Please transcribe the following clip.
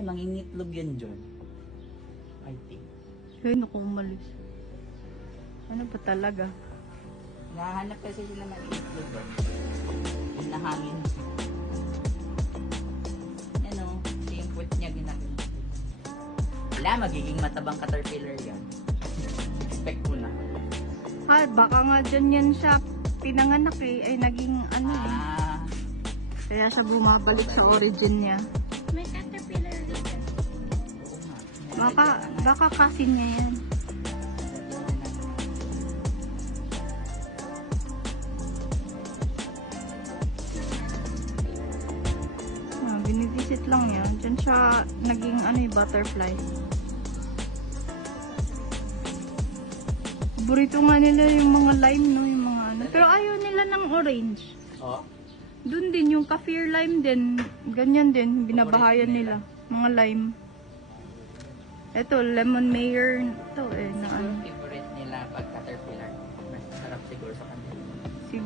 Ay, mangingitlog yan dyan. I think. Ay, naku, umalis. Ano ba talaga? Nahanap kasi sila mangingitlog doon. Hinahangin. Yan o, yung puwet niya ginagin. Wala, magiging matabang caterpillar yan. Expect mo na. Ha, baka nga dyan yan siya pinanganak eh. Ay, naging ano eh. Ah, Kaya siya bumabalik sa origin niya. May caterpillar dito. oo nga. Baka kasin niya yan. Binivisit lang yan. Diyan siya naging ano eh, butterfly. Paborito nga nila yung mga lime, no? Yung mga ano. Pero ayaw nila ng orange. Oh, Doon din, yung kaffir lime din. Ganyan din, binabahayan nila. Mga lime. Ito, lemon mayer. Ito eh, na ano. favorite nila pag caterpillar. Mas sarap siguro sa kanila. Si